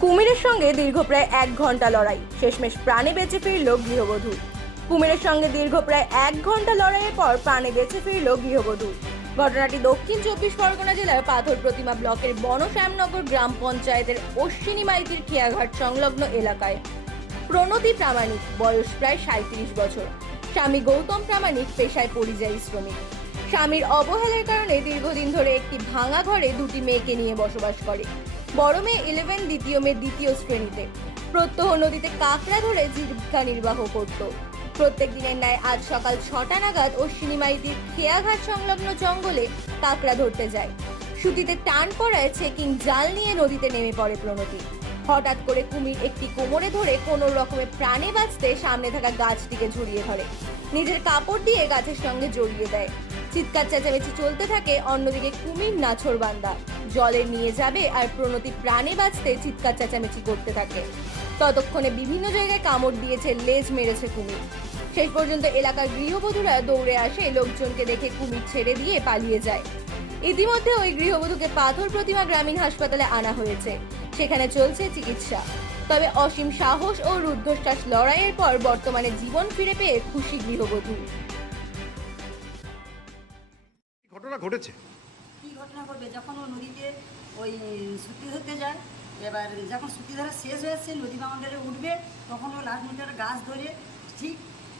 কুমিরের সঙ্গে দীর্ঘ প্রায় এক ঘণ্টা লড়াই। শেষমেশ প্রাণে বেঁচে ফিরল গৃহবধূ। কুমিরের সঙ্গে দীর্ঘ প্রায় এক ঘণ্টা লড়াইয়ের পর প্রাণে বেঁচে ফিরল গৃহবধূ। ঘটনাটি দক্ষিণ চব্বিশ পরগনা জেলার পাথর প্রতিমা ব্লকের বনশ্যামনগর গ্রাম পঞ্চায়েতের অশ্বিনী মাইতির খেয়াঘাট সংলগ্ন এলাকায়। প্রণতি প্রামাণিক, বয়স প্রায় সাঁত্রিশ বছর। স্বামী গৌতম প্রামাণিক পেশায় পরিযায়ী শ্রমিক। স্বামীর অবহেলার কারণে দীর্ঘদিন ধরে একটি ভাঙা ঘরে দুটি মেয়েকে নিয়ে বসবাস করে। বড় মেয়ে ইলেভেন দ্বিতীয় মেয়ে দ্বিতীয় শ্রেণীতে। প্রত্যহ নদীতে কাঁকড়া ধরে জীবিকা নির্বাহ করত। প্রত্যেক দিনের ন্যায় আজ সকাল ছটা নাগাদ অশ্বিনী মাইতির খেয়াঘাট সংলগ্ন জঙ্গলে কাঁকড়া ধরতে যায়। সুতিতে টান পড়ায় চেকিং জাল নিয়ে নদীতে নেমে পড়ে প্রণতি। হঠাৎ করে কুমির একটি কোমরে ধরে কোনো রকমে প্রাণে বাঁচতে সামনে থাকা গাছটিকে ঝুড়িয়ে ধরে। নিজের কাপড় দিয়ে গাছের সঙ্গে জড়িয়ে দেয়। চিৎকার চেঁচামেচি চলতে থাকে অন্যদিকে কুমির নাছর বান্দা। জলে নিয়ে যাবে আর প্রণতি প্রাণে বাঁচতে চিৎকার চেঁচামেচি করতে থাকে। ততক্ষণে বিভিন্ন জায়গায় কামড় দিয়েছে, লেজ মেরেছে কুমির। শেষ পর্যন্ত এলাকার গৃহবধূরা দৌড়ে আসে, লোকজনকে দেখে কুমির ছেড়ে দিয়ে পালিয়ে যায়। ইতিমধ্যে ওই গৃহবধূকে পাথর প্রতিমা গ্রামীণ হাসপাতালে আনা হয়েছে। সেখানে চলছে চিকিৎসা। তবে অসীম সাহস ও রুদ্ধশ্বাস লড়াইয়ের পর বর্তমানে জীবন ফিরে পেয়ে খুশি গৃহবধূ। ঘটনা ঘটেছে? কী ঘটনা ঘটবে? যখন ও নদীতে ওই সুতি ধরতে যায়, এবার যখন সুতি ধরা শেষ হয়েছে নদী বাউন্ডারে উঠবে, তখন ও লাস্ট মিটারে গাছ ধরে, ঠিক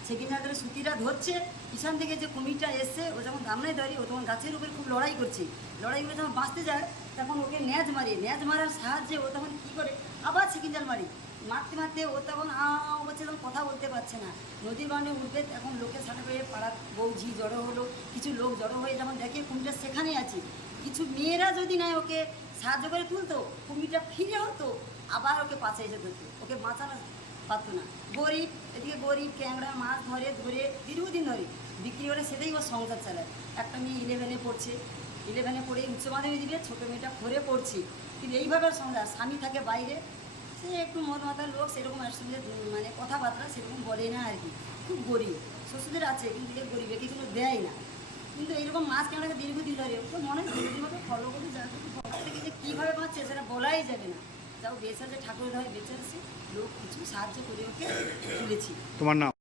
সেখানে ধরে সুতিটা ধরছে, পিছন থেকে যে কুমিরটা এসছে, ও যখন দামনায় দাঁড়িয়ে ও তখন গাছের উপরে খুব লড়াই করছে। লড়াই করে যখন বাঁচতে যায়, তখন ওকে ন্যাজ মারে। ন্যাজ মারার সাহায্যে ও তখন কী করে? আবার সেকেন্ড জাল মারি। মারতে মারতে ও তখন আও বলছে তখন কথা বলতে পারছে না। নদীর বাউন্ডে উঠবে, তখন লোকের সাথে পাড়ার বৌঝি জড়ো হলো কিছু লোক জড়ো হয়ে যখন দেখে কুমিরটা সেখানে আছে, কিছু মেয়েরা যদি নাই ওকে সাহায্য করে তুলতো, কুমিরটা ফিরে হতো, আবার ওকে পাশে এসে ধরতো, ওকে বাঁচানো পারতো না। গরিব, এদিকে গরিব ক্যাংরা মাছ ধরে ধরে, দীর্ঘদিন ধরে বিক্রি করে সেটাই ও সংসার চালায়। একটা মেয়ে ইলেভেনে পড়ছে ইলেভেনে পড়ে উচ্চ মাধ্যমিক দিবে, ছোটো মেয়েটা ফোরে পড়ছে। কিন্তু এইভাবে সংসার স্বামী থাকে বাইরে, সে একটু মদ মাতার লোক, সেরকম সঙ্গে মানে কথাবার্তা সেরকম বলে না আর কি। খুব গরিব, শ্বশুরদের আছে, কিন্তু গরিব কোনো দেয় না। কিন্তু এইরকম মাছ কেনাটাকে দীর্ঘদিন ধরে ওকে মনে হয় দীর্ঘদিনকে ফলো করে যা কিছু থেকে কীভাবে পাচ্ছে সেটা বলাই যাবে না। যাও বেঁচে আছে ঠাকুর হয় বেঁচে আছে লোক কিছু সাহায্য করে ওকে তুলেছি। তোমার নাম?